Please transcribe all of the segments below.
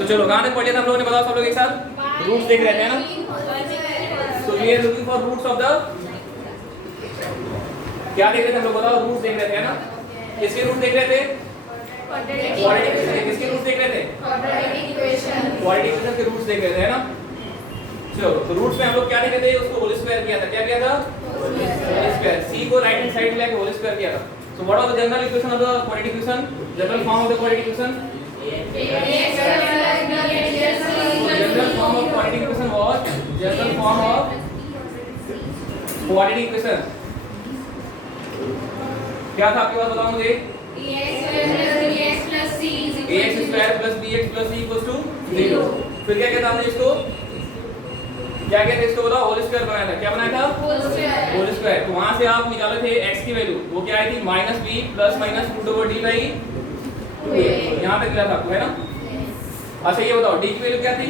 तो चलो कहाँ तक पढ़ लिया था हम लोगों ने, बताओ सब लोग एक साथ। रूट्स देख रहे थे ना। So we are looking for roots of the, क्या देख रहे थे हम लोग, बताओ। रूट्स देख रहे थे ना। किसके रूट देख रहे थे? Quadratic equation. किसके रूट्स देख रहे थे? क्वाड्रेटिक इक्वेशन के रूट्स देख रहे थे, है ना। चलो तो रूट्स में हम लोग क्या देख रहे थे, उसको होल स्क्वायर किया था। क्या किया था? Whole square. सी को राइट हैंड साइड में लेके होल स्क्वायर किया था। So what was the general equation of the quadratic equation? General form of the quadratic equation, general form of quadratic equation was, general form of quadratic equation क्या था आपके पास, बताओ मुझे। ax square plus bx plus c equals to 0। फिर क्या कहता हमने इसको, क्या कहते हैं इसको, बताओ। होल स्क्वायर बनाया था। क्या बनाया था? Whole square. तो वहां से आप निकाले थे x की वैल्यू, वो क्या आई थी? -b plus minus root over d by 2a। यहां तक मिला था आपको, है ना। अच्छा ये बताओ d की वैल्यू क्या थी?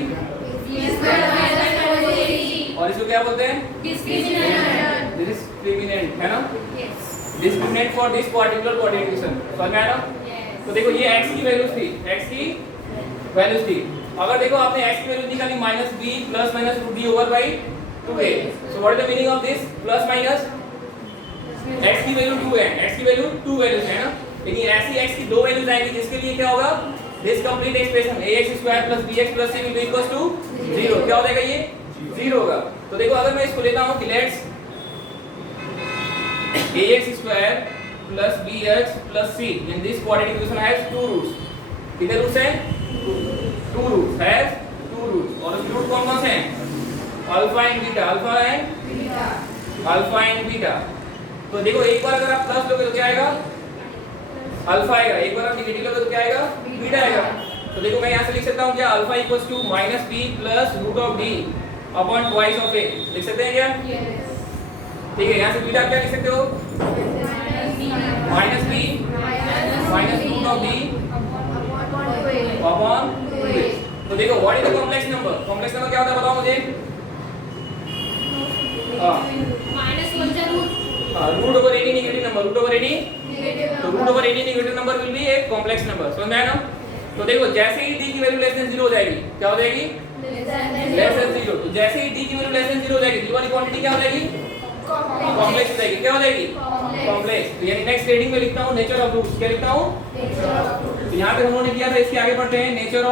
और इसको क्या बोलते हैं? डिस्क्रिमिनेंट, है ना। Discriminant for this particular quadratic equation. समझ में आया ना। तो देखो ये x की वैल्यूज थी, x की वैल्यूज थी। अगर देखो आपने x की वैल्यू निकाली -b plus minus root d over by 2a। So what is the meaning of this plus minus? x की वैल्यू 2 है, x की वैल्यू 2 वैल्यूज है ना। लेकिन ऐसी x की दो वैल्यूज आएंगी जिसके लिए क्या होगा? This complete expression ax square plus bx plus c will be equals to 0। क्या हो जाएगा? ये 0 होगा। तो देखो अगर मैं इसको लेता हूं कि let's ax square plus bx plus c in this quadratic equation has two roots. कितने रूट्स हैं? Two roots, has two roots. और रूट कौन कौन से हैं? Alpha and beta, alpha and beta. तो देखो एक बार अगर आप प्लस लोगे तो क्या आएगा? अल्फा आएगा। एक बार आप नेगेटिव लोगे तो क्या आएगा? बीटा आएगा। तो देखो मैं यहां से लिख सकता हूं क्या? Alpha equals to -b plus root of d upon twice of a। लिख सकते हैं क्या? ठीक है। यहां से बीटा क्या लिख सकते हो? -b minus root of d upon 2a। तो देखो what is the complex number? Complex number क्या होता है बताओ मुझे। Root over any negative number, root over any तो root over any negative number will be a complex number. समझ में आया ना। तो देखो जैसे ही d की वैल्यू लेस देन 0 हो जाएगी, क्या हो जाएगी? Less than 0। तो जैसे ही d की वैल्यू लेस देन 0 हो जाएगी, दी वाली क्वांटिटी क्या हो जाएगी? कॉम्प्लेक्स हो जाएगी। क्या हो जाएगी? कॉम्प्लेक्स। तो यानी नेक्स्ट हेडिंग में लिखता हूं नेचर ऑफ रूट्स। क्या लिखता हूं? तो यहां पे हम लोगों ने किया था, इसके आगे पढ़ते हैं nature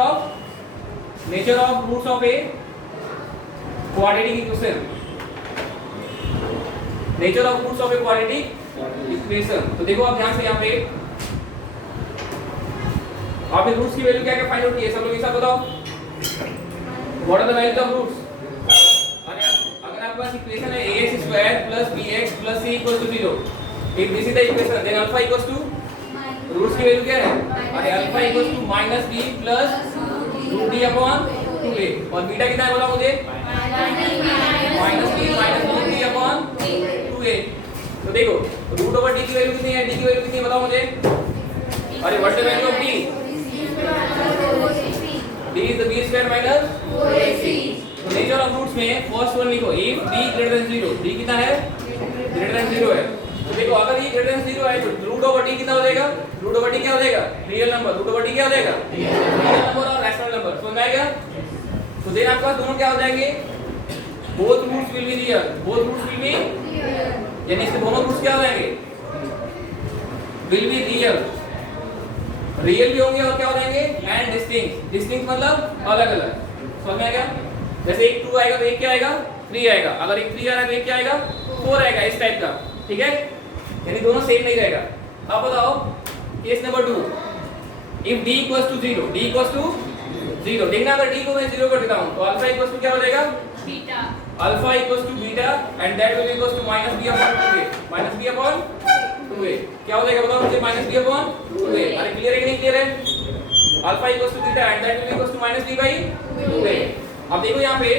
of roots of a quadratic equation. Nature of roots of a quadratic equation. तो देखो आप ध्यान से यहाँ पे आपने रूट्स की वैल्यू क्या क्या फाइंड आउट की है, सब लोग एक साथ बताओ। What are the values of roots? अगर आपके पास इक्वेशन है ax square plus bx plus c equals to 0, if this is the equation then alpha equals to, roots की वैल्यू क्या है? अरे alpha equals to -b plus root d upon 2a। और beta कितना है बोला मुझे? -b minus root d upon 2a। तो देखो रूट ओवर d की वैल्यू कितनी है? d की वैल्यू कितनी है बताओ मुझे। अरे what is the value of d? d is the b square minus 4ac। तो नेचर ऑफ रूट्स में फर्स्ट वन लिखो, if d greater than 0। d कितना है? ग्रेटर देन 0 है। तो देखो अगर ये ग्रेटर देन 0 है तो रूट ओवर d कितना हो जाएगा? रूट ओवर d क्या हो जाएगा? Real number. Root over d क्या हो जाएगा? रियल नंबर और रैशनल नंबर। समझ में आएगा? तो देन आपके पास दोनों क्या हो जाएंगे? Both roots will be real, both roots will be, यानी इसके दोनों रूट्स क्या हो जाएंगे? विल बी रियल, रियल भी होंगे और क्या हो जाएंगे? And distinct. डिस्टिंक्ट मतलब अलग अलग। समझ में आएगा? जैसे एक 2 आएगा तो एक क्या आएगा? 3 आएगा। अगर एक 3 आ रहा है तो एक क्या आएगा? 4 आएगा। इस टाइप का, ठीक है। यानी दोनों सेम नहीं रहेगा। अब बताओ case number 2, if d equals to 0, d equals to 0। देखना अगर d को मैं 0 कर देता हूं तो अल्फा इक्वल्स टू क्या हो जाएगा? Beta. Alpha equals to beta and that will equals to -b upon 2a। -b upon 2a क्या हो जाएगा बताओ मुझे? -b upon 2a। अरे क्लियर है कि नहीं क्लियर है? Alpha equals to beta and that will equals to -b by 2a। अब देखो यहाँ पे,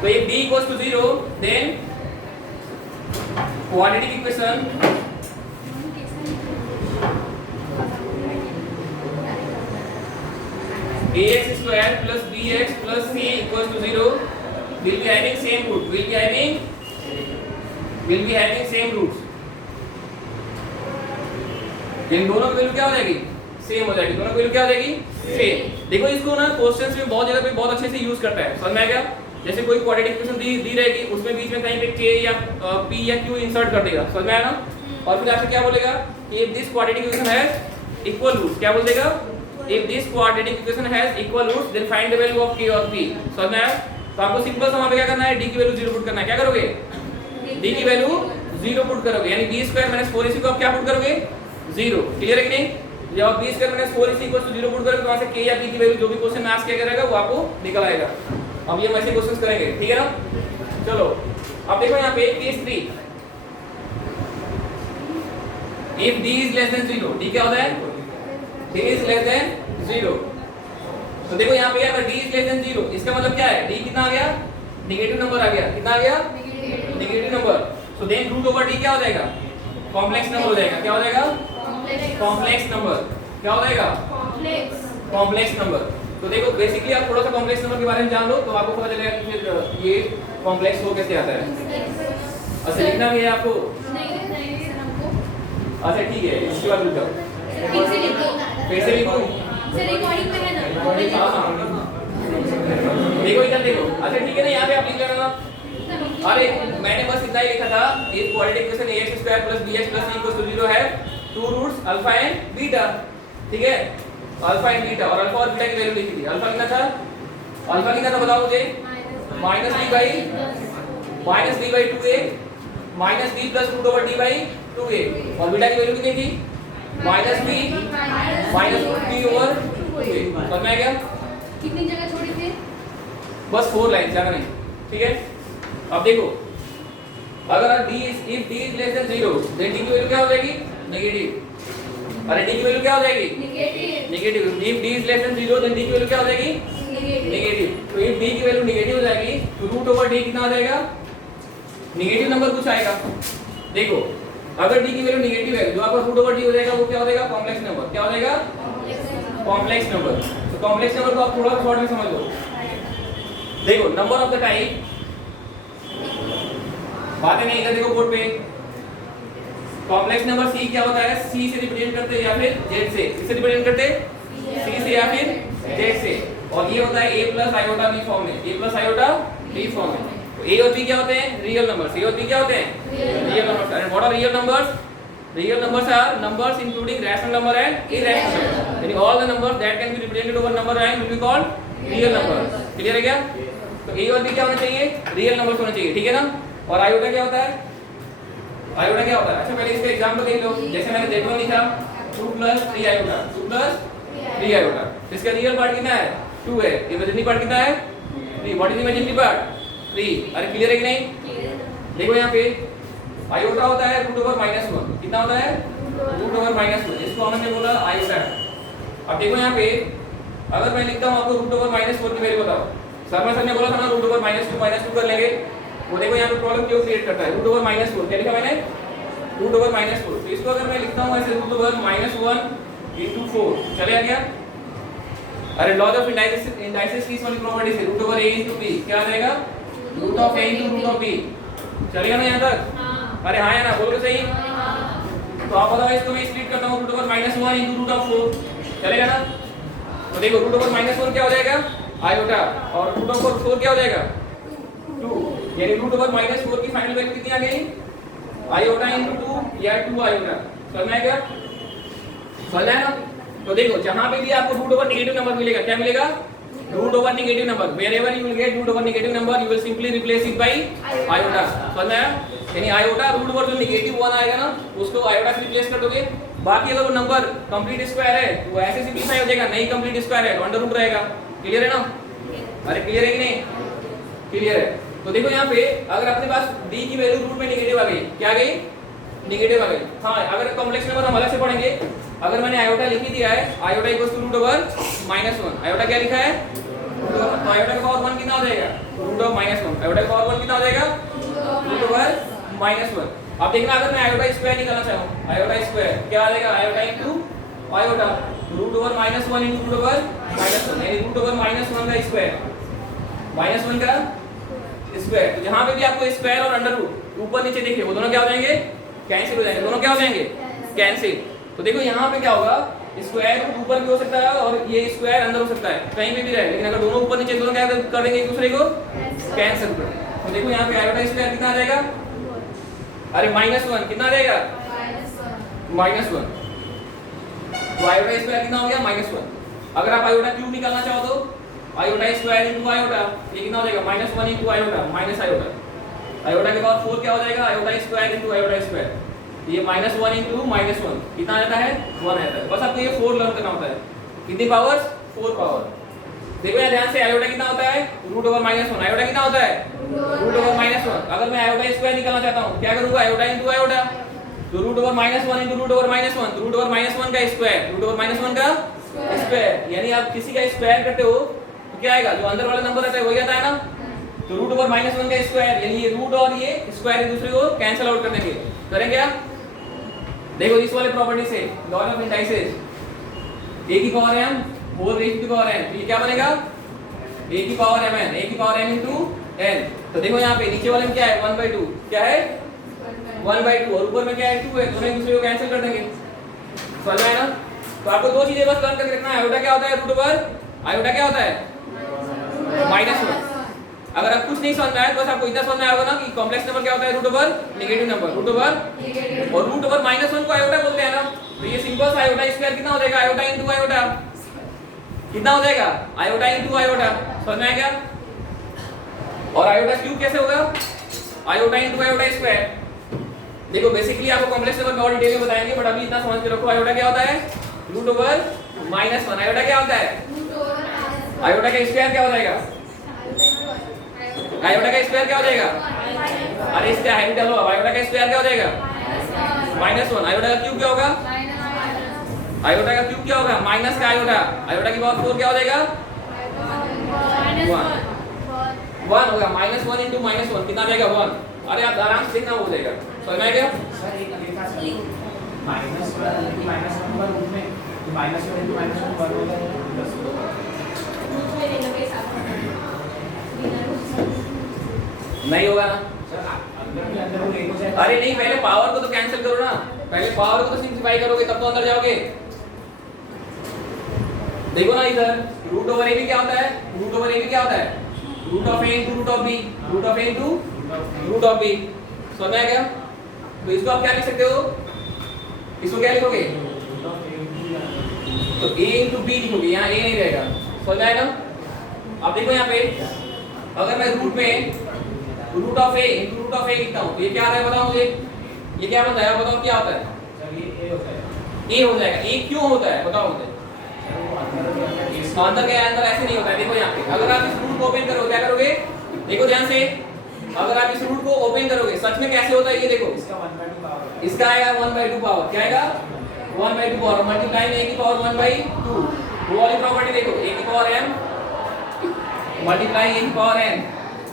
तो if d equals to 0 then quadratic equation ax square plus bx plus c equals to 0 will be having same root, will be having same roots। इन दोनों की value क्या हो जाएगी? सेम हो जाएगी, दोनों की वैल्यू क्या हो जाएगी सेम। देखो इसको ना क्वेश्चंस में बहुत जगह पे बहुत अच्छे से यूज करता है, समझ में आ गया। जैसे कोई क्वाड्रेटिक इक्वेशन दी रहेगी, उसमें बीच में कहीं पे k या p या q इंसर्ट कर देगा, समझ में आया ना। और फिर आपसे क्या बोलेगा कि if this quadratic equation has equal roots, क्या बोल देगा, if this quadratic equation has equal roots then find the value of k और p, समझ में आया। तो आपको सिंपल सा वहां पे क्या करना है, d की वैल्यू 0 पुट करना है। क्या करोगे, d की वैल्यू 0 पुट करोगे, यानी b² - 4ac को आप क्या पुट करोगे 0, क्लियर है कि नहीं। जब आप b² - 4ac को 0 पुट करोगे तो वहां से k या p की वैल्यू जो भी क्वेश्चन में आस्क किया रहेगा वो आपको निकल आएगा। अब ये हम ऐसे क्वेश्चंस करेंगे, ठीक है ना। चलो अब देखो यहाँ पे case 3, if d is less than 0, d क्या होता है, d is less than 0। तो देखो यहाँ पे अगर d is less than 0 इसका मतलब क्या है, d कितना आ गया, नेगेटिव नंबर आ गया, कितना आ गया negative number. So then root over d क्या हो जाएगा, कॉम्प्लेक्स नंबर हो जाएगा। क्या हो जाएगा, कॉम्प्लेक्स नंबर। क्या हो जाएगा, कॉम्प्लेक्स नंबर। तो देखो बेसिकली आप थोड़ा सा कॉम्प्लेक्स नंबर के बारे में जान लो तो आपको पता चलेगा कि फिर ये कॉम्प्लेक्स हो कैसे आता है। अच्छा लिखना भी है आपको, अच्छा ठीक है, इसके बाद रुक जाओ, फिर से लिखो, देखो इधर देखो, अच्छा ठीक है ना, यहाँ पे आप लिख लेना। अरे मैंने बस इतना ही लिखा था, if quadratic equation ax² + bx + c = 0 है, two roots alpha and beta, ठीक है, अल्फा एंड बीटा, और अल्फा और बीटा की वैल्यू लिखी थी। अल्फा कितना था, अल्फा कितना था बताओ मुझे, -b/2a -b + √d/2a, और बीटा की वैल्यू कितनी थी, -b - 2b/2a। समझ में आ गया, कितनी जगह छोड़ी थी, बस 4 लाइन, ज्यादा नहीं, ठीक है। अब देखो अगर if d is less than 0 then d की वैल्यू क्या हो जाएगी, नेगेटिव। अरे d की वैल्यू क्या हो जाएगी, negative. if d is less than 0 then d की वैल्यू क्या हो जाएगी, नेगेटिव। तो if d की वैल्यू नेगेटिव हो जाएगी तो रूट ओवर d कितना आ जाएगा, नेगेटिव नंबर कुछ आएगा। देखो अगर d की वैल्यू नेगेटिव है, जो आपका रूट ओवर d हो जाएगा वो क्या हो जाएगा, कॉम्प्लेक्स नंबर। क्या हो जाएगा, कॉम्प्लेक्स नंबर। तो कॉम्प्लेक्स नंबर को आप थोड़ा शॉर्ट में समझ लो। देखो नंबर ऑफ द टाइप, बातें नहीं, इधर देखो बोर्ड पे, कॉम्प्लेक्स नंबर c क्या होता है, c से रिप्रेजेंट करते या फिर z से, किससे रिप्रेजेंट करते, c से या फिर z से। और ये होता है a + iota b फॉर्म में, a + iota b फॉर्म में। तो a और b क्या होते हैं, रियल नंबर्स। a और b क्या होते हैं, real numbers. And what are real numbers, real numbers are numbers including rational number and irrational number, यानी all the numbers that can be represented over number line will be called real numbers. Clear है क्या। तो a और b क्या होना चाहिए, real numbers होना चाहिए, ठीक है ना। और आयोटा क्या होता है, आयोटा क्या होता है, अच्छा पहले इसका एग्जांपल देख लो। जैसे मैंने z1 लिखा 2 + 3 आयोटा, 2 + 3 आयोटा, इसका रियल पार्ट कितना है, 2 है, इमेजिनरी पार्ट कितना है, 3। What is imaginary part, 3। अरे क्लियर है कि नहीं। देखो यहाँ पे आयोटा होता है √1, कितना होता है, √1, इसको हमने बोला आयोटा। अब देखो यहाँ पे अगर मैं लिखता हूँ आपको √1 की वैल्यू बताओ, सर ने बोला था ना √2 कर लेंगे। वो देखो यहाँ पे प्रॉब्लम क्यों क्रिएट करता है, √1 क्या लिखा मैंने, √1। तो इसको अगर मैं लिखता हूँ ऐसे √1 * 4 चले आ गया। अरे लॉज ऑफ इंडाइसिस की इस वाली प्रॉपर्टी से √a * b क्या आ जाएगा, √a * √b। चलेगा ना यहाँ तक, अरे हाँ या ना, बोलो सही। तो आप बताओ इसको मैं स्प्लिट करता हूँ √1 * 4 चलेगा ना। तो देखो √1 - 4 क्या हो जाएगा, आयोटा, और √4 क्या हो जाएगा, 2, यानी √1 - 4 की फाइनल वैल्यू कितनी आ गई, आयोटा * 2 या 2 आयोटा। समझ में आया क्या, समझ आया ना। तो देखो जहां पे भी आपको √1 नेगेटिव नंबर मिलेगा, क्या मिलेगा, √1 negative number. Wherever you will get √1 negative number you will simply replace it by iota. समझ में आया, यानी आयोटा √1 जो नेगेटिव 1 आएगा ना उसको आयोटा से रिप्लेस कर दोगे। बाकी अगर वो नंबर कंप्लीट स्क्वायर है तो वो ऐसे सिंपलीफाई हो जाएगा, नहीं कंप्लीट स्क्वायर है तो अंडर रूट रहेगा। क्लियर है ना, अरे क्लियर है कि नहीं, क्लियर है। तो देखो यहाँ पे अगर अपने पास d की वैल्यू रूट में नेगेटिव आ गई, क्या आ गई, नेगेटिव आ गई। हाँ अगर कॉम्प्लेक्स नंबर हम अलग से पढ़ेंगे, अगर मैंने आयोटा लिख दिया है, आयोटा = √1 आयोटा क्या लिखा है, तो आयोटा का पावर 1 कितना हो जाएगा, √1 आयोटा का पावर 1 कितना हो जाएगा, √1 अब देखना अगर मैं आयोटा स्क्वायर निकालना चाहूँ, आयोटा स्क्वायर क्या आ जाएगा, आयोटा * आयोटा √1 - 1 * √1 - 1 यानी √1 - 1 का स्क्वायर, -1 का स्क्वायर। तो जहां पे भी आपको स्क्वायर और अंडर रूट ऊपर नीचे देखिए वो दोनों क्या हो जाएंगे, कैंसिल हो जाएंगे, दोनों क्या हो जाएंगे, कैंसिल। तो देखो यहाँ पे क्या होगा, स्क्वायर रूट ऊपर भी हो सकता है और ये स्क्वायर अंदर हो सकता है, कहीं पे भी रहे, लेकिन अगर दोनों ऊपर नीचे दोनों क्या कर देंगे एक दूसरे को कैंसिल कर देंगे। तो देखो यहाँ पे आयोटा स्क्वायर कितना आ जाएगा, अरे -1 कितना आ जाएगा, -1। तो आयोटा स्क्वायर कितना हो गया, -1। अगर आप आयोटा क्यूब निकालना चाहो तो आयोटा स्क्वायर इनटू आयोटा, ये कितना हो जाएगा, -1 into iota minus iota, iota के बाद 4 क्या हो जाएगा, iota square into iota square, ये -1 इनटू -1 कितना आ जाता है, 1 आता है। बस आपको ये 4 लर्न करना होता है। कितनी पावर्स, 4 पावर। देखो यहाँ ध्यान से, आयोटा कितना होता है, √(-1), आयोटा कितना होता है, √(-1). अगर मैं आयोटा स्क्वायर निकालना चाहता हूँ क्या करूंगा, आयोटा इनटू आयोटा, तो √(-1) इनटू √(-1), तो √(-1) का स्क्वायर, √(-1) का स्क्वायर, यानी आप किसी का स्क्वायर करते हो तो क्या आएगा, जो अंदर वाला नंबर आता है वही आता है ना। तो √(-1) का स्क्वायर, यानी ये रूट और ये स्क्वायर एक दूसरे को कैंसिल आउट कर देंगे। करें क्या, देखो इस वाले प्रॉपर्टी से, लॉ ऑफ इंडाइसेस, a की power m whole raise to power n, तो ये क्या बनेगा, a की पावर mn, a की पावर n इनटू n। तो देखो यहाँ पे नीचे वाले में क्या है, 1/2, क्या है 1/2, और ऊपर में क्या है 2 है, दोनों एक दूसरे को कैंसिल कर देंगे। समझ में आया ना। तो आपको दो चीजें बस लर्न करके रखना है, आयोटा क्या होता है, आयोटा क्या होता है, -1। अगर आप कुछ नहीं समझ में आया तो बस आपको इतना समझ में आएगा ना कि कॉम्प्लेक्स नंबर क्या होता है, नेगेटिव नंबर, और √(-1) को आयोटा बोलते हैं ना। तो ये सिंपल सा आयोटा स्क्वायर कितना हो जाएगा, आयोटा इनटू आयोटा, कितना हो जाएगा, आयोटा इनटू आयोटा। समझ में आया क्या। और आयोटा क्यूब कैसे होगा, आयोटा इनटू आयोटा स्क्वायर। देखो बेसिकली आपको कॉम्प्लेक्स नंबर में और डिटेल में बताएंगे, बट अभी इतना समझ के रखो, आयोटा क्या होता है, √(-1), आयोटा क्या होता है, आयोटा का स्क्वायर क्या हो जाएगा, आयोटा का स्क्वायर क्या हो जाएगा, अरे इसका हाइट डालो, आयोटा का स्क्वायर क्या हो जाएगा, -1। आयोटा का क्यूब क्या होगा, आयोटा का क्यूब क्या होगा, माइनस का आयोटा, आयोटा की पावर 4 क्या हो जाएगा, 1 होगा, -1 इनटू -1 कितना आ जाएगा, 1। अरे आप आराम से देखना हो जाएगा। समझ में आ गया। सर एक देखा -1 का रूट में -1 इनटू -1 1 होता है, नहीं होगा ना सर अंदर वो एक हो जाए। अरे नहीं, पहले पावर को तो कैंसिल करो ना, पहले पावर को तो सिंपलीफाई करोगे तब तो अंदर जाओगे। देखो ना इधर √(a) भी क्या होता है, √(a) भी क्या होता है, √(a) into √(b), √(a) into √(b). समझ में आ गया। तो इसको आप क्या लिख सकते हो, इसको क्या लिखोगे, तो a इनटू b लिखोगे, यहाँ a नहीं रहेगा। समझ में आएगा। अब देखो यहाँ पे अगर मैं रूट में √(a) इनटू √(a) लिखता हूँ तो ये क्या आ रहा है, बताओ मुझे, ये क्या बताया, बताओ क्या होता है, सर ये a होता है, a हो जाएगा। a क्यों होता है बताओ मुझे, अंदर क्या है, अंदर ऐसे नहीं होता है। देखो यहाँ पे अगर आप इस रूट को ओपन करोगे क्या करोगे, देखो ध्यान से, अगर आप इस रूट को ओपन करोगे सच में कैसे होता है ये देखो, इसका 1/2 पावर, इसका आएगा 1/2 पावर, क्या आएगा 1/2 पावर, मल्टीप्लाई a की पावर 1/2, वो वाली प्रॉपर्टी देखो, a की पावर m मल्टीप्लाई a की पावर n,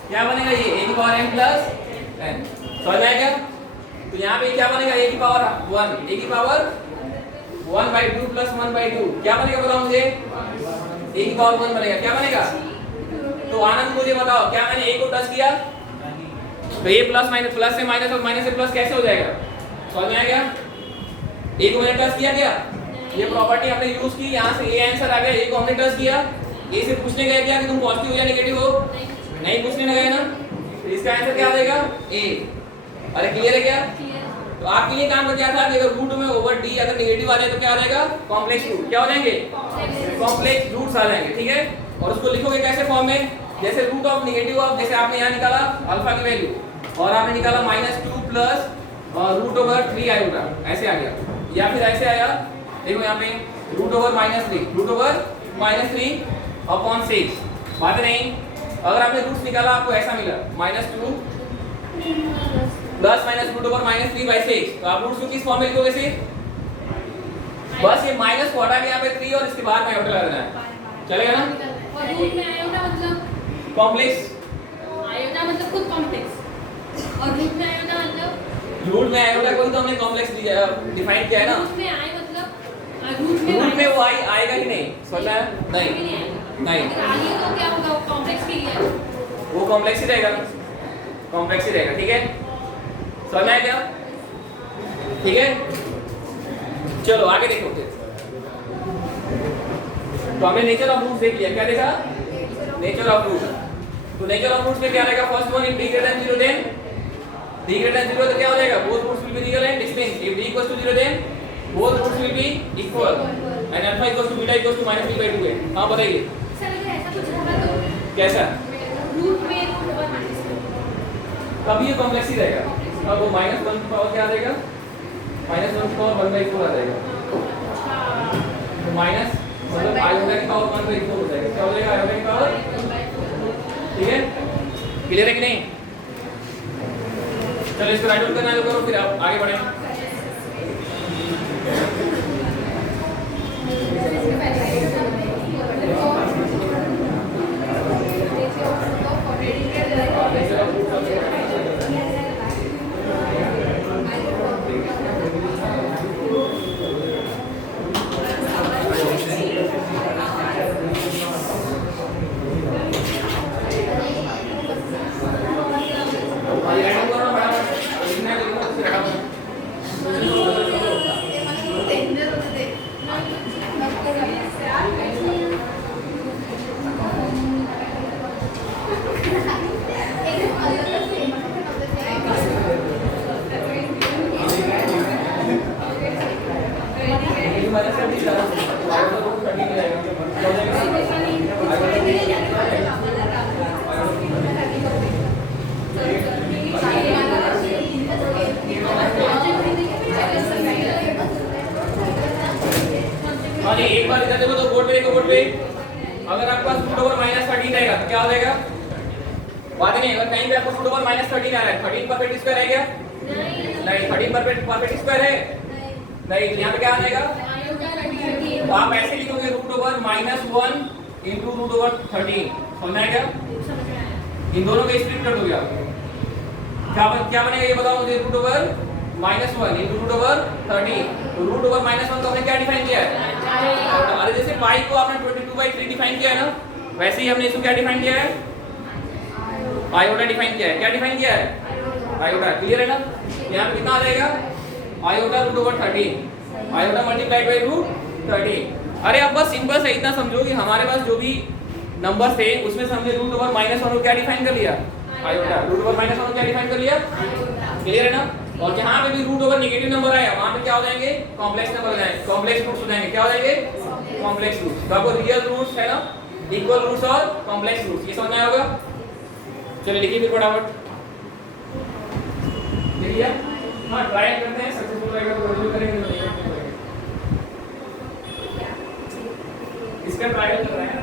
क्या बनेगा ये a की पावर m प्लस n। समझ में आएगा। तो यहाँ पे क्या बनेगा, a की पावर 1, a की पावर 1/2 प्लस 1/2 क्या बनेगा बताओ मुझे, a की पावर 1 बनेगा, क्या बनेगा। तो आनंद मुझे बताओ, क्या मैंने a को टच किया तो a प्लस माइनस, प्लस से माइनस और माइनस से प्लस कैसे हो जाएगा। समझ में आ गया। a को मैंने टच किया क्या, ये प्रॉपर्टी हमने यूज की, यहाँ से a आंसर आ गया, a को हमने टच किया, a से पूछने गए क्या कि तुम पॉजिटिव हो या नेगेटिव हो, नहीं पूछने गए ना, तो इसका आंसर क्या आ जाएगा a। अरे क्लियर है क्या। तो आपके लिए काम क्या था कि अगर रूट में ओवर d अगर नेगेटिव आ जाए तो क्या आ जाएगा, कॉम्प्लेक्स रूट, क्या हो जाएंगे, कॉम्प्लेक्स रूट्स आ जाएंगे। ठीक है, और उसको लिखोगे कैसे फॉर्म में, जैसे रूट ऑफ नेगेटिव ऑफ, जैसे आपने यहाँ निकाला अल्फा की वैल्यू और आपने निकाला -2 प्लस √3 आयोटा, ऐसे आ गया, या फिर ऐसे आया, देखो यहाँ पे √-3 अपॉन 6, बात नहीं। अगर आपने रूट्स निकाला आपको ऐसा मिला -2 प्लस -√-3/6, तो आप रूट्स को किस फॉर्म में लिखोगे सिर्फ, बस ये माइनस को हटा के यहाँ पे 3 और इसके बाद में आयोटा लगा देना है, चलेगा ना। और रूट में आयोटा मतलब कॉम्प्लेक्स, आयोटा मतलब खुद कॉम्प्लेक्स, और रूट में आयोटा मतलब रूट में आयोटा को तो हमने कॉम्प्लेक्स डिफाइन किया है ना, रूट में आए मतलब रूट में वो आएगा ही नहीं, समझ में आया? नहीं अगर आगे तो क्या होगा, कॉम्प्लेक्स के लिए वो कॉम्प्लेक्स ही रहेगा, कॉम्प्लेक्स ही रहेगा। ठीक है, समझ में आया क्या। ठीक है, चलो आगे देखो फिर। तो हमने नेचर ऑफ रूट्स देख लिया, क्या देखा? Nature of roots. तो नेचर ऑफ रूट्स में क्या रहेगा? First one, if d greater than 0 then d greater than 0 तो क्या हो जाएगा? both roots will be real and distinct. if d equals to 0 then both roots will be equal and alpha equals to beta equals to -b by 2 है। हां बताइए sir अगर ऐसा कुछ होगा तो कैसा? रूट में रूट ओवर माइनस तब ये कॉम्प्लेक्स ही रहेगा। अब वो -1 की पावर क्या आ जाएगा? -1 की पावर 1/4 आ जाएगा। तो माइनस मतलब आयोटा की पावर 1/4 हो जाएगा। क्या हो जाएगा आयोटा की पावर? ठीक है, क्लियर है कि नहीं? चलो इसको राइट आउट करना है तो करो, फिर आप आगे बढ़ें। हाँ जी, एक बार इधर देखो तो बोर्ड पे देखो, बोर्ड पे अगर आपके पास रूट ओवर -13 रहेगा तो क्या हो जाएगा? बाद में अगर कहीं पे आपको रूट ओवर -13 आ रहा है, 13 परफेक्ट स्क्वायर है क्या? नहीं 13 परफेक्ट स्क्वायर है नहीं। तो यहाँ पे क्या आ जाएगा? तो आप ऐसे लिखोगे root over -1 into root over 13। समझ में आया क्या? इन दोनों का स्प्लिट कर दोगे आप, क्या बनेगा ये बताओ मुझे? Root over -1 into root over 13। तो रूट ओवर -1 को हमने क्या डिफाइन किया है? अरे जैसे पाई को आपने 22/3 डिफाइन किया है ना, वैसे ही हमने इसको क्या डिफाइन किया है? आयोटा डिफाइन किया है। क्या डिफाइन किया है? आयोटा। क्लियर है ना? यहाँ पे कितना आ जाएगा? Iota root over 13, iota multiplied by root 13। अरे अब बस सिंपल से इतना समझो कि हमारे पास जो भी नंबर थे उसमें से हमने रूट ओवर -1 को क्या डिफाइन कर लिया? आयोटा। रूट ओवर -1 को क्या डिफाइन कर लिया? क्लियर है ना? और जहां पे भी रूट ओवर नेगेटिव नंबर आया वहां पे क्या हो जाएंगे? कॉम्प्लेक्स नंबर हो जाएंगे, कॉम्प्लेक्स रूट्स हो जाएंगे। क्या हो जाएंगे? Complex roots. तो आपको रियल रूट्स है ना, इक्वल रूट्स और कॉम्प्लेक्स रूट्स, ये समझ आया होगा? चलिए लिखिए फिर फटाफट। लिखिए। हां ट्राई करते हैं, सक्सेसफुल रहेगा तो रिव्यू करेंगे, तो नहीं करेंगे। इसका ट्रायल कर रहे हैं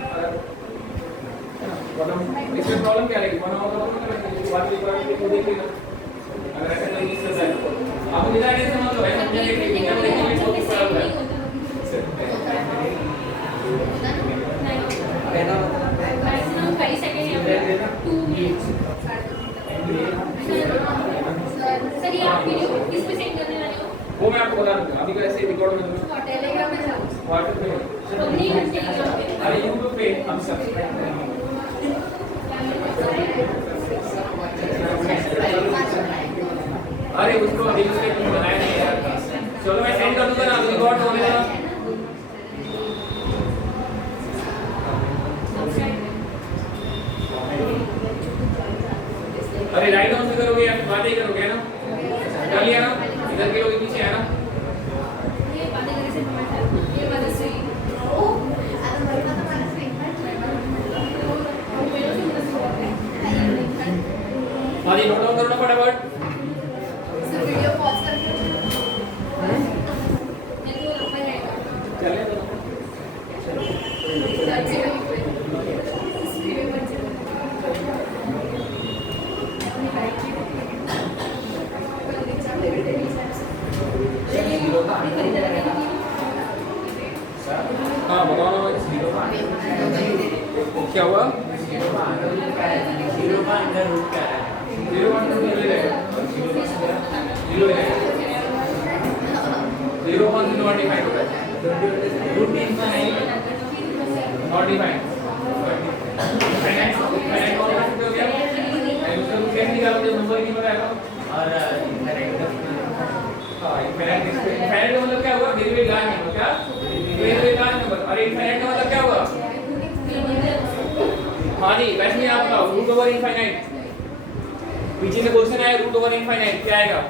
मतलब इसमें प्रॉब्लम क्या रहेगी? वन आवर प्रॉब्लम बात को देख लेना। अगर ऐसा कोई मिस करता है तो आपको बिना ऐसे समझ लो, ऐसा मुझे देखिए क्या देखिए बहुत बड़ा होता है। पहला मतलब मैक्सिमम 5 सेकंड या 2 मिनट्स। सर ये आप वीडियो किस पे सेंड करने वाले हो? वो मैं आपको बता दूंगा, अभी तो ऐसे रिकॉर्ड में दूंगा। टेलीग्राम में जाओ। व्हाट्सएप पे तो नहीं हम टेलीग्राम पे। अरे YouTube पे हम सब्सक्राइब करेंगे। अरे उसको अभी उसके कुछ बनाया नहीं यार। चलो मैं सेंड कर दूंगा ना, रिकॉर्ड होने लगा। अरे राइट डाउन से करोगे या बातें करोगे ना? कर लिया ना? इधर के लोग पीछे है ना? ये बातें करने से ये बातें से हाँ जी, नोट डाउन करो ना फटाफट। वीडियो पॉज करके नहीं तो लंबा रहेगा। चले तो हाँ बताओ ना क्या हुआ? 0 का अंडर रूट क्या है? 0 का अंडर रूट क्या है? 0 1 2 0 रहेगा। 0 रहेगा। 0 1 0 डिफाइन होता है। Root infinite not define. Finite finite कौन सा हो गया? उसका रूट कैसे निकालोगे? नंबर नहीं बताएगा। और इनफाइनाइट हाँ इनफाइनाइट का मतलब क्या हुआ? Derivative large number. क्या? Derivative large number. और इनफाइनाइट का मतलब क्या हुआ? हाँ जी, वैसे ही आप बताओ रूट ओवर इनफाइनाइट, पीछे से क्वेश्चन आया रूट ओवर इनफाइनाइट क्या आएगा?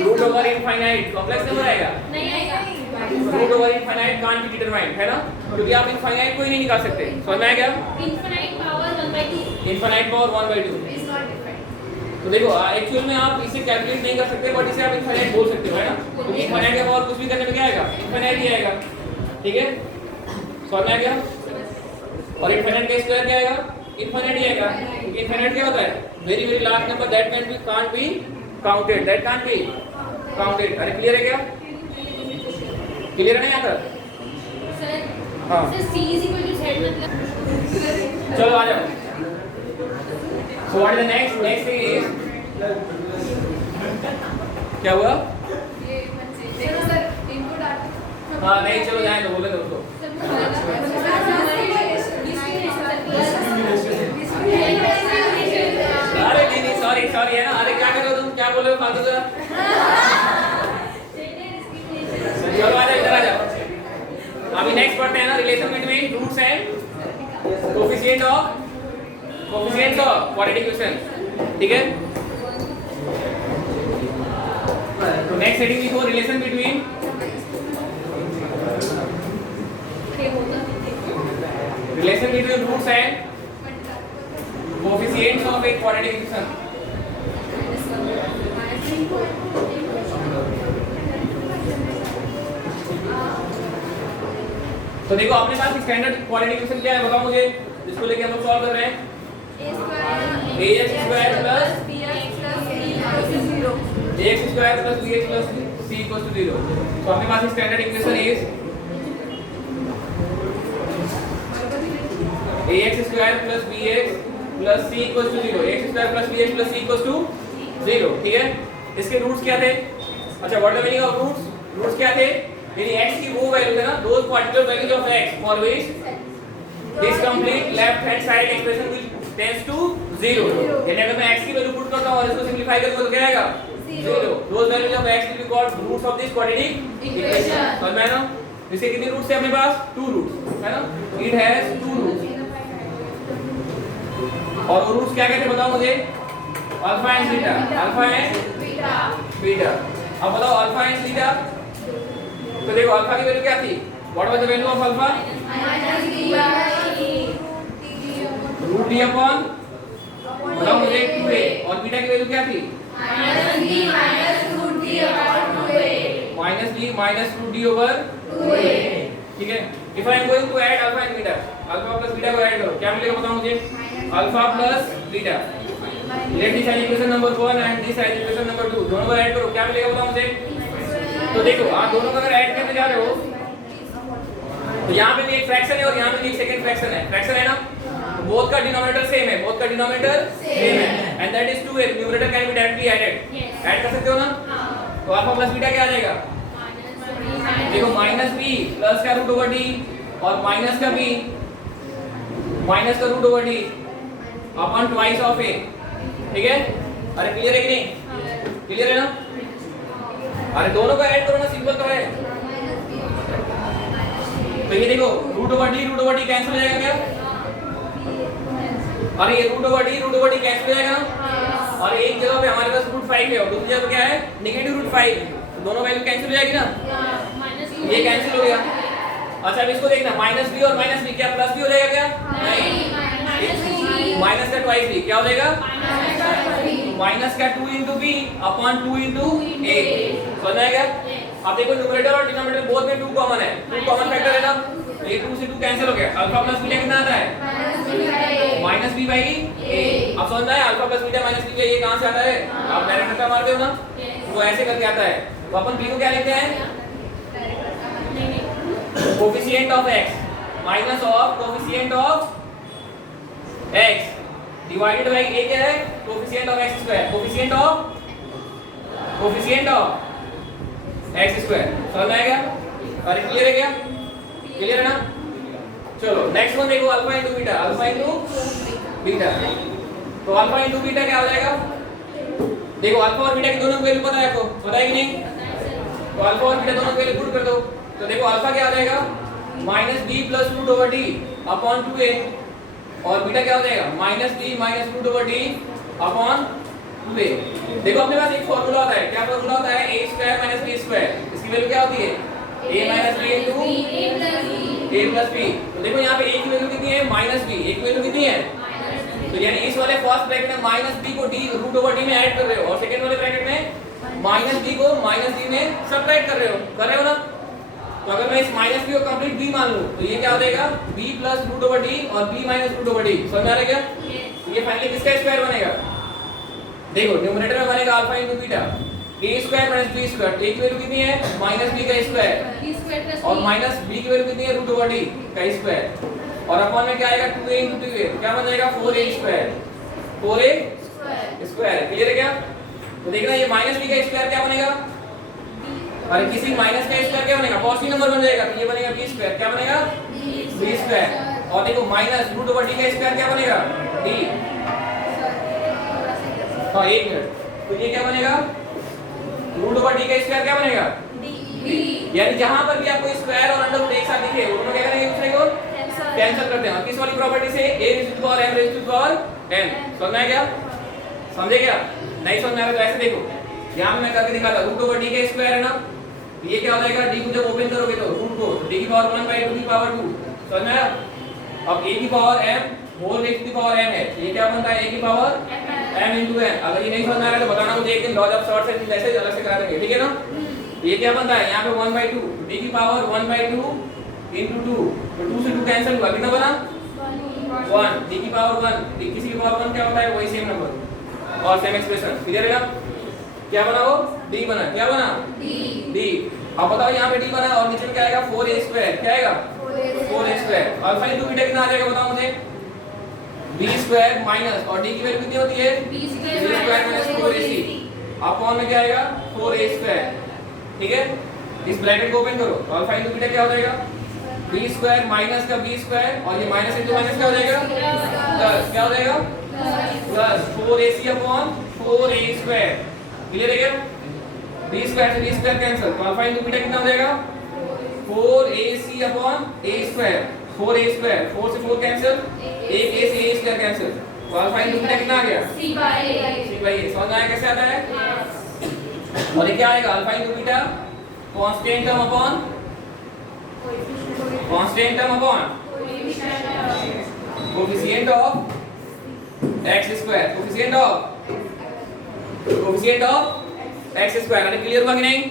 Root over infinite complex number आएगा? नहीं आएगा। Root over infinite can't be determined, है ना, क्योंकि आप इनफाइनाइट को ही नहीं निकाल सकते। समझ में आ गया? Infinite power 1/2 infinite power 1/2। तो देखो एक्चुअल में आप इसे कैलकुलेट नहीं कर सकते, बट इसे आप इनफाइनाइट बोल सकते हो, है ना, क्योंकि इनफाइनाइट का पावर कुछ भी करने में क्या आएगा? इनफाइनाइट ही आएगा। ठीक है, समझ में आ गया? और इनफाइनाइट का स्क्वायर क्या आएगा? इनफाइनाइट ही आएगा, क्योंकि इनफाइनाइट क्या होता है? Very very large number that can B can't be counted, that can't be counted. अरे क्लियर है क्या? क्लियर है ना यहाँ तक? सर हाँ। सर c z मतलब चलो आ जाओ। So what is the next thing is, क्या हुआ? हाँ नहीं चलो जाए तो बोले तो उसको। अरे नहीं सॉरी है ना, अरे क्या कर रहे हो तुम, क्या बोल रहे हो फालतू का? चलो आ जाओ, इधर आ जाओ। अभी नेक्स्ट पढ़ते हैं ना, relation between roots and coefficient of quadratic equation. ठीक है, तो नेक्स्ट हेडिंग लिखो relation between roots and coefficients of a quadratic equation. तो देखो अपने पास स्टैंडर्ड क्वाड्रेटिक इक्वेशन क्या है बताओ मुझे, जिसको लेके हम लोग सॉल्व कर रहे हैं। ax square plus bx plus c equal to 0। तो अपने पास standard equation is ax square plus bx plus c equal to 0। ax square plus bx plus c equal to 0। ठीक है, इसके रूट्स क्या थे? अच्छा what the meaning of roots? Roots क्या थे? यानी x की वो वैल्यू है ना, those particular values of x for which this complete left hand side expression will tends to 0। यानी अगर मैं x की वैल्यू पुट करता हूं और इसको सिंपलीफाई करूंगा तो क्या आएगा? 0। Those values of x will be called roots of this quadratic equation. समझ में आया ना? इसके कितने रूट्स है अपने पास? 2 रूट्स, है ना, इट हैज 2 रूट्स। और वो रूट्स क्या कहते हैं बताओ मुझे? Alpha and beta, alpha and beta. अब बताओ अल्फा एंड बीटा, तो देखो अल्फा की वैल्यू क्या थी? What was the value of alpha? Root D upon बताओ मुझे 2a। और बीटा की वैल्यू क्या थी? Minus b minus 2d over 2a। ठीक है, if I am going to add alpha and beta, alpha plus beta को ऐड करो, क्या मिलेगा बताओ मुझे? Alpha plus beta. Let this as equation number 1 and this as equation number 2, दोनों को ऐड करो, क्या मिलेगा बताओ मुझे? तो देखो आप दोनों को अगर ऐड करने जा रहे हो तो यहाँ पे भी एक फ्रैक्शन है और यहाँ पे भी एक सेकंड फ्रैक्शन है, फ्रैक्शन है ना, तो बोथ का डिनोमिनेटर सेम है, बोथ का डिनोमिनेटर सेम है, and that is 2a। Numerator can be directly added, add कर सकते हो ना। तो अल्फा प्लस बीटा क्या आ जाएगा? देखो माइनस b प्लस का रूट ओवर d और माइनस का b माइनस का root over d upon twice of a। ठीक है, अरे क्लियर है कि नहीं? क्लियर है ना? अरे दोनों को ऐड करो ना, सिंपल तो है। तो ये देखो रूट ओवर डी कैंसिल हो जाएगा क्या? अरे ये रूट ओवर डी कैंसिल हो जाएगा ना। और एक जगह पे हमारे पास रूट 5 है और दूसरी जगह पे क्या है? Negative root 5। तो दोनों वैल्यू कैंसिल हो जाएगी ना, ये कैंसिल हो गया। अच्छा अब इसको देखना, माइनस बी और माइनस बी क्या प्लस बी हो जाएगा क्या? नहीं, माइनस का ट्वाइस बी क्या हो जाएगा? माइनस का 2 इंटू बी अपॉन 2 इंटू ए। समझ में आएगा? अब देखो न्यूमरेटर और डिनोमिनेटर बोथ में 2 कॉमन है, 2 कॉमन फैक्टर है ना, तो ये 2 से 2 कैंसिल हो गया। अल्फा प्लस बीटा कितना आता है? Minus B by A. अब समझ में आया? Alpha plus beta minus B, ये कहां से आता है? आप डायरेक्ट रट्टा मारते हो ना, वो ऐसे करके आता है। तो अपन बी को क्या लिखते हैं? Coefficient of x minus of coefficient of x divided by a क्या है? Coefficient of x square, coefficient of x square. समझ में आएगा? अरे क्लियर है क्या? क्लियर है ना? चलो नेक्स्ट वन देखो, alpha into beta, alpha into beta. तो अल्फा इनटू बीटा क्या हो जाएगा? देखो अल्फा और बीटा की दोनों की वैल्यू पता है आपको, पता है कि नहीं? तो अल्फा और बीटा दोनों की वैल्यू पुट कर दो। तो देखो अल्फा क्या आ जाएगा? Minus B plus root over D upon 2a और बीटा क्या हो जाएगा minus B minus root over D upon 2a। देखो अपने पास एक फॉर्मूला होता है, क्या फॉर्मूला होता है a square minus b square, इसकी वैल्यू क्या होती है a minus b into a plus b। तो देखो यहाँ पे a की वैल्यू कितनी है माइनस b, a की वैल्यू कितनी है, तो यानी इस वाले फर्स्ट ब्रैकेट में माइनस b को d रूट ओवर d में ऐड कर रहे हो और सेकंड वाले ब्रैकेट में माइनस b को माइनस d में सब्ट्रैक्ट कर रहे हो ना। तो अगर मैं इस माइनस b को कंप्लीट b मान लूं तो ये क्या हो जाएगा b plus root over d और b minus root over d। समझ में आ रहा है क्या? ये फाइनली किसका स्क्वायर बनेगा, देखो न्यूमरेटर में बनेगा alpha into beta a square minus b square, a की वैल्यू कितनी है माइनस b का स्क्वायर और माइनस b की वैल्यू कितनी है रूट ओवर d का स्क्वायर और अपॉन में क्या आएगा 2a इनटू 2a, क्या बन जाएगा 4a square, 4a square. Clear है क्या? तो देखना ये माइनस b का स्क्वायर क्या बनेगा, और किसी माइनस का स्क्वायर क्या बनेगा पॉजिटिव नंबर बन जाएगा, तो ये बनेगा b स्क्वायर, क्या बनेगा b स्क्वायर। और देखो माइनस रूट ओवर d का स्क्वायर क्या बनेगा d, हाँ एक मिनट, तो ये क्या बनेगा रूट ओवर d का स्क्वायर क्या बनेगा d। यानी जहां पर भी आपको स्क्वायर और अंडर रूट एक साथ दिखे वो दोनों क्या करेंगे दूसरे को कैंसिल करते हैं। किस वाली प्रॉपर्टी से a raise to power m raise to power n। समझ में आया क्या, समझे क्या? नहीं समझ में आया तो ऐसे देखो यहां पे मैं करके दिखाता रूट ओवर d का स्क्वायर है ना, ये क्या हो जाएगा d को जब ओपन करोगे तो रूट को d की पावर 1 बाय 2 की पावर 2। समझ में आया? अब a की power m whole raise to power n है, ये क्या बनता है a की पावर m into n। अगर ये नहीं समझ में आ रहा है तो बताना मुझे, एक दिन लॉज ऑफ शॉर्ट से ऐसे अलग से करा देंगे, ठीक है ना। ये क्या बनता है यहाँ पे 1 by 2 d की पावर 1 by 2 into 2, तो 2 से 2 कैंसिल हुआ, कितना बना 1, d की पावर 1, d किसी की पावर 1 क्या होता है वही सेम नंबर और सेम एक्सप्रेशन। क्लियर है ना? क्या बना वो d बना, क्या बना d। अब बताओ यहाँ पे d बना और नीचे में क्या आएगा 4a स्क्वायर, क्या आएगा 4a square. Alpha into beta कितना आ जाएगा बताओ मुझे, b स्क्वायर माइनस और d की वैल्यू कितनी होती है b square minus 4ac upon में क्या आएगा 4a स्क्वायर। ठीक है, इस ब्रैकेट को ओपन करो तो अल्फा इनटू बीटा क्या हो जाएगा b स्क्वायर माइनस का b स्क्वायर और ये माइनस इनटू माइनस क्या हो जाएगा प्लस, क्या हो जाएगा plus 4ac upon 4a square. Clear है क्या? b स्क्वायर से b स्क्वायर कैंसिल, तो अल्फा इनटू बीटा कितना हो जाएगा 4ac upon a square, 4a square 4 से 4 कैंसिल, एक a से a स्क्वायर कैंसिल, तो अल्फा इनटू बीटा कितना आ गया c by a। समझ में आया कैसे आता है? और ये क्या आएगा alpha into beta constant term upon constant term upon coefficient of x square, coefficient of x square. अरे क्लियर हुआ कि नहीं?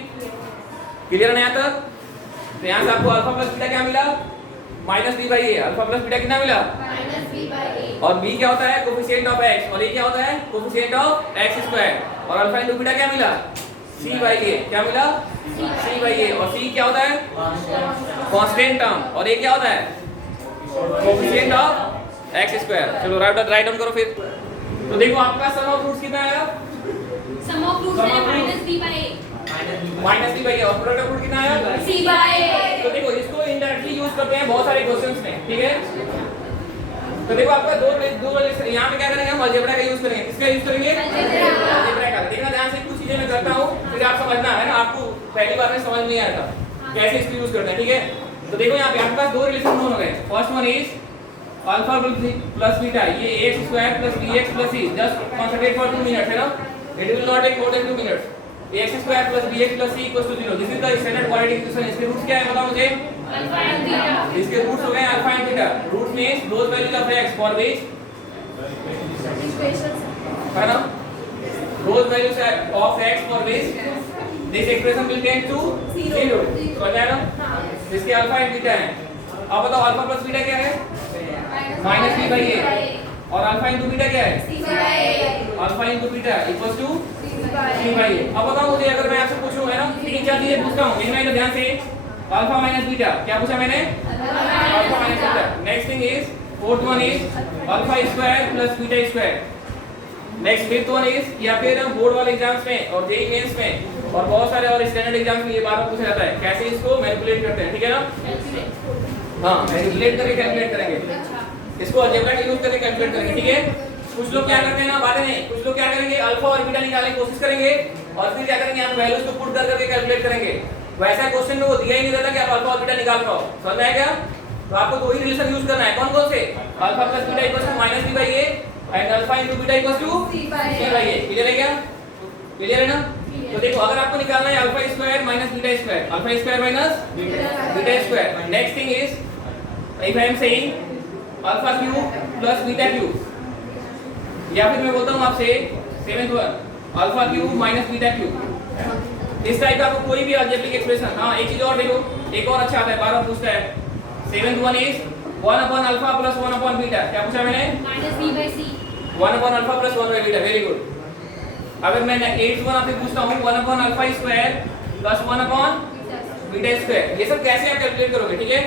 क्लियर है यहाँ तक? तो यहाँ से आपको अल्फा प्लस बीटा क्या मिला minus b by a। Alpha plus beta कितना मिला माइनस b by a। और b क्या होता है कोएफिशिएंट ऑफ x और ये क्या होता है कोएफिशिएंट ऑफ x स्क्वायर और अल्फा इनटू बीटा क्या मिला c बाई a, क्या मिला c बाई a और c क्या होता है कांस्टेंट टर्म और ये क्या होता है कोएफिशिएंट ऑफ x स्क्वायर। चलो राइट डाउन करो फिर। तो देखो आपका सम ऑफ रूट्स कितना आया सम ऑफ रूट्स है minus b by a minus b by a और प्रोडक्ट ऑफ रूट कितना आया c by a। तो देखो इसको इनडायरेक्टली यूज करते हैं बहुत सारे क्वेश्चंस में, ठीक है। तो देखो आपका दो यहाँ पे क्या करेंगे हम अलजेब्रा का यूज करेंगे, किसका यूज करेंगे अलजेब्रा का। देखना ध्यान से कुछ चीजें मैं करता हूँ फिर आप समझना है ना, आपको पहली बार में समझ नहीं आया था कैसे इसको यूज करते हैं, ठीक है। तो देखो यहाँ पे आपके पास दो रिलेशन नोन हो गए। First one is alpha plus beta, ये x square plus bx plus c, just concentrate for 2 minutes है ना, it will not take more than 2 minutes. x square plus bx plus c equals to 0, this is the standard quadratic equation. इसके roots क्या है बताओ मुझे alpha and beta. इसके roots हो गए alpha and beta. Roots means those values of x for which है ना those values of x for which this expression will tend to 0। समझ आया ना? इसके अल्फा एंड बीटा है। अब बताओ अल्फा प्लस बीटा क्या है माइनस b बाई a और अल्फा इनटू बीटा क्या है c by a। Alpha into beta equals to c by c by a। अब बताओ मुझे, अगर मैं आपसे पूछूं है ना तीन चार चीजें पूछता हूं, देखना इधर ध्यान से। अल्फा माइनस बीटा क्या पूछा मैंने alpha minus beta. Next thing is fourth one is alpha square plus beta square. Next fifth one is या फिर बोर्ड वाले एग्जाम्स में और जेईई मेंस में और बहुत सारे और स्टैंडर्ड एग्जाम्स में ये बार बार पूछा जाता है कैसे इसको मैनिपुलेट करते हैं, ठीक है ना। हाँ मैनिपुलेट करके कैलकुलेट करेंगे, इसको अलजेब्रा का यूज करके कैलकुलेट करेंगे, ठीक है। कुछ लोग क्या करते हैं ना बातें नहीं, कुछ लोग क्या करेंगे अल्फा और बीटा निकालने की कोशिश करेंगे और फिर क्या करेंगे हम वैल्यूज को पुट कर करके कैलकुलेट करेंगे। वैसा क्वेश्चन में वो दिया ही नहीं रहता कि आप अल्फा और बीटा निकाल पाओ। समझ में आया क्या? तो आपको दो ही रिलेशन यूज करना है। कौन कौन से? Alpha plus beta equals to minus B by A and alpha into beta equals to C by A. Clear है क्या? क्लियर है ना? तो देखो अगर आपको निकालना है alpha square minus beta square, alpha square minus beta square, next thing is if I am saying alpha cube plus beta cube, या फिर मैं बोलता हूं आपसे seventh one alpha cube minus beta cube, इस टाइप का आपको कोई भी अलजेब्रिक एक्सप्रेशन। हां एक चीज और देखो, एक और अच्छा आता है, बार बार पूछता है। Seventh one is 1 upon alpha plus 1 upon beta. क्या पूछा मैंने? Minus B by C 1 upon alpha plus 1 by beta. Very good. अगर मैं 8th वन आपसे पूछता हूं 1 upon alpha square plus 1 upon beta square, ये सब कैसे आप कैलकुलेट करोगे? ठीक है,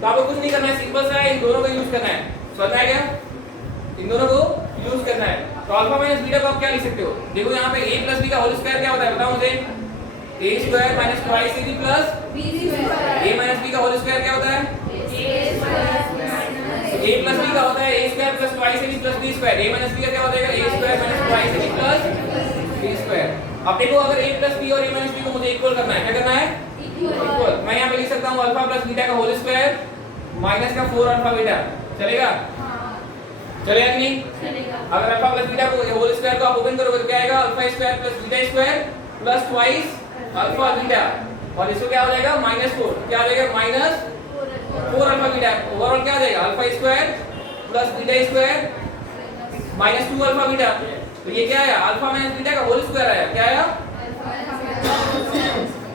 तो आपको कुछ नहीं करना है, सिंपल सा है, इन दोनों का यूज करना है। समझ में आ गया? इन दोनों को यूज करना है। तो अल्फा माइनस बीटा को आप क्या लिख सकते हो? देखो यहाँ पे a प्लस b का होल स्क्वायर क्या होता है बताओ मुझे? a square minus 2ac plus b square. a minus b का होल स्क्वायर क्या होता है? a प्लस b का होता है a square plus 2ac plus b square. a minus b का क्या हो जाएगा? a square minus 2ac plus b square. अब देखो अगर a प्लस b और a माइनस b को मुझे इक्वल करना है, क्या करना है? इक्वल। मैं यहाँ पे लिख सकता हूँ अल्फा प्लस बीटा का होल स्क्वायर माइनस का 4 अल्फा बीटा। चलेगा? चलेगा कि नहीं? चलेगा। अगर अल्फा प्लस बीटा को होल स्क्वायर को आप ओपन करोगे तो क्या आएगा? Alpha square plus beta square plus twice alpha beta, और इसको क्या हो जाएगा? -4। क्या हो जाएगा? -4 अल्फा बीटा। ओवरऑल क्या आ जाएगा? Alpha square plus beta square -2 alpha beta. तो ये क्या आया? अल्फा माइनस बीटा का होल स्क्वायर आया। क्या आया?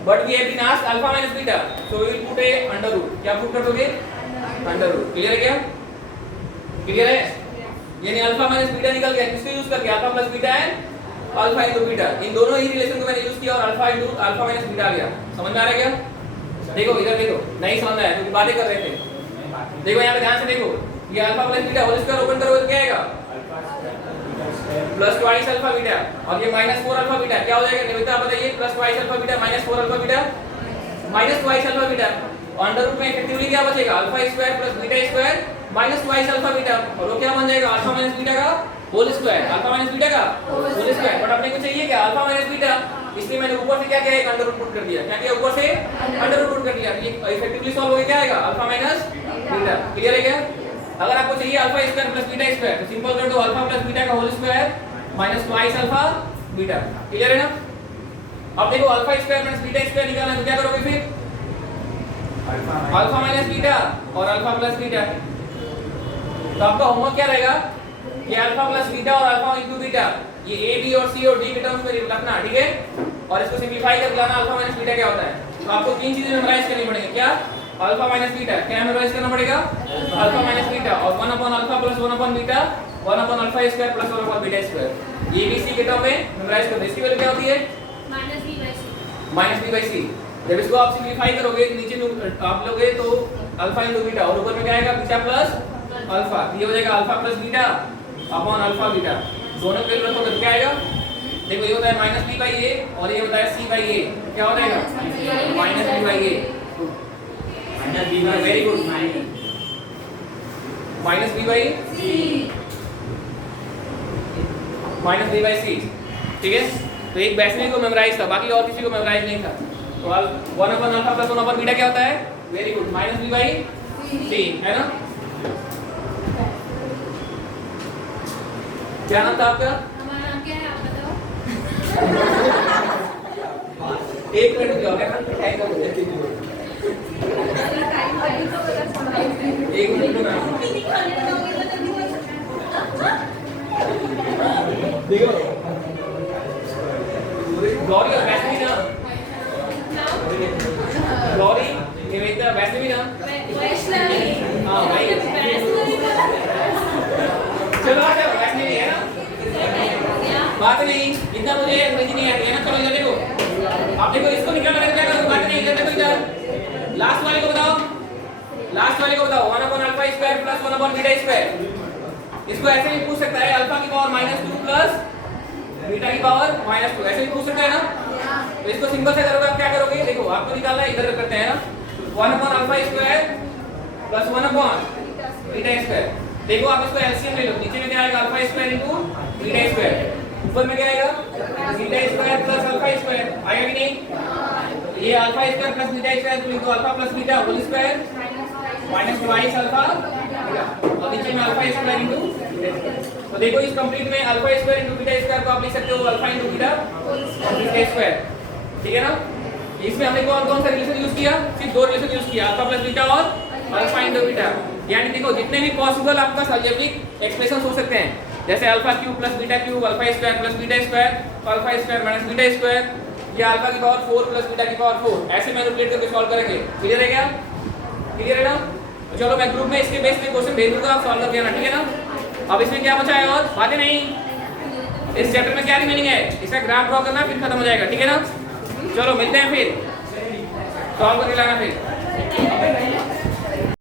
But we have been asked alpha minus beta, so we will put a under root. क्या पुट कर दोगे? Under root. क्लियर है क्या? क्लियर है? यानी अल्फा माइनस बीटा निकल गया, किसको यूज करके? Alpha plus beta and alpha into beta, इन दोनों ही रिलेशन को मैंने यूज किया और alpha into alpha minus beta आ गया। समझ में आ रहा है क्या? देखो इधर देखो, नहीं समझ में आया क्योंकि बातें कर रहे थे। देखो यहाँ पे ध्यान से देखो, ये alpha plus beta whole square open करोगे तो क्या आएगा? प्लस ट्वाइस अल्फा बीटा, और ये -4 अल्फा बीटा। क्या हो जाएगा निवेदिता बताइए? Plus twice alpha beta -4 alpha beta minus twice alpha beta, under root में इफेक्टिवली क्या बचेगा? Alpha square plus beta square minus twice alpha beta, और वो क्या बन जाएगा? अल्फा माइनस बीटा का whole square. Alpha minus beta का होल स्क्वायर। बट अपने को चाहिए क्या? अल्फा माइनस बीटा, इसलिए मैंने ऊपर से क्या किया? एक अंडर रूट पुट कर दिया। क्या किया? ऊपर से अंडर रूट पुट कर दिया। ये इफेक्टिवली सॉल्व हो गया, क्या आएगा? Alpha minus beta. क्लियर है क्या? अगर आपको चाहिए alpha square plus beta square तो सिंपल कर दो, अल्फा प्लस बीटा का whole square minus twice alpha beta. Clear है ना? अब देखो alpha square minus beta square निकालना है तो क्या करोगे फिर? अल्फा माइनस बीटा और अल्फा प्लस बीटा। तो आपका होमवर्क क्या रहेगा? ये अल्फा प्लस बीटा और अल्फा इनटू बीटा, ये a b और c और d के टर्म्स में रखना, ठीक है? और इसको सिंपलीफाई करके लाना अल्फा माइनस बीटा क्या होता है। तो आपको तीन चीजें मेमोराइज करनी पड़ेगी। क्या? अल्फा माइनस बीटा क्या मेमोराइज करना पड़ेगा? अल्फा माइनस बीटा, और 1 upon alpha plus 1 upon beta 1 upon alpha square plus 1 upon beta square. ये भी c के टर्म में मेमोराइज कर दो। इसकी वैल्यू क्या होती है? -b/c। जब इसको आप सिंपलीफाई करोगे तो नीचे में आप लोगे तो अल्फा इनटू बीटा, और ऊपर में क्या आएगा? Beta plus alpha. ये हो जाएगा alpha plus beta upon alpha beta, दोनों के वैल्यू रखोगे तो क्या आएगा? देखो ये होता है -b/a और ये होता है c/a। क्या हो जाएगा? -b/a। Very good. -b/c, ठीक है? तो एक वैष्णवी को मेमोराइज था, बाकी और किसी को मेमोराइज नहीं था। तो 1 upon alpha plus 1 upon beta क्या होता है? वेरी गुड, -b/c, है ना? क्या नाम था आपका? हमारा नाम क्या है आप बताओ? एक मिनट रुक जाओ, क्या टाइम का मुझे एक मिनट रुकना। देखो गौरी और वैष्णवी ना, गौरी निवेदिता वैष्णवी ना, हाँ भाई चलो आ जाओ, वैष्णवी है ना? बात नहीं, इतना मुझे अंग्रेजी नहीं आती है ना। चलो इधर देखो, आप देखो इसको निकालना है, क्या करोगे? बात नहीं, इधर देखो, इधर लास्ट वाले को बताओ, लास्ट वाले को बताओ। 1 upon alpha square plus 1 upon beta square. इसको ऐसे भी पूछ सकता है, अल्फा की पावर -2 प्लस बीटा की पावर -2, ऐसे भी पूछ सकता है ना? तो इसको सिंपल से करोगे, आप क्या करोगे? देखो आपको निकालना है, इधर करते हैं ना, 1 upon alpha square plus 1 upon beta square. देखो आप इसको एलसीएम ले लो, नीचे में क्या आएगा? Alpha square into beta square. ऊपर में क्या आएगा beta square plus alpha square आएगा कि नहीं। ये alpha square plus beta square तो लिख दो alpha plus beta whole square minus twice alpha और नीचे में अल्फा स्क्वायर इनटू। तो देखो इस कंप्लीट में alpha square into beta square को आप लिख सकते हो अल्फा इनटू बीटा स्क्वायर, ठीक है ना। इसमें हमने कौन सा रिलेशन यूज किया, सिर्फ दो रिलेशन यूज किया अल्फा प्लस बीटा और अल्फा इनटू बीटा। यानी देखो जितने भी पॉसिबल आपका अलजेब्रिक एक्सप्रेशन हो सकते हैं, जैसे alpha cube plus beta cube, alpha square plus beta square, alpha square minus beta square, या अल्फा की पावर 4 प्लस बीटा की पावर 4, ऐसे मैनिपुलेट करके सॉल्व करेंगे। क्लियर है क्या? क्लियर है ना? तो चलो मैं ग्रुप में इसके बेस पे क्वेश्चन भेज दूंगा, आप सॉल्व कर देना, ठीक है ना। अब इसमें क्या बचा है और बातें नहीं, इस चैप्टर में क्या रिमेनिंग है, इसका ग्राफ ड्रॉ करना फिर खत्म हो जाएगा, ठीक है ना। चलो मिलते हैं फिर, सॉल्व करके लाना फिर।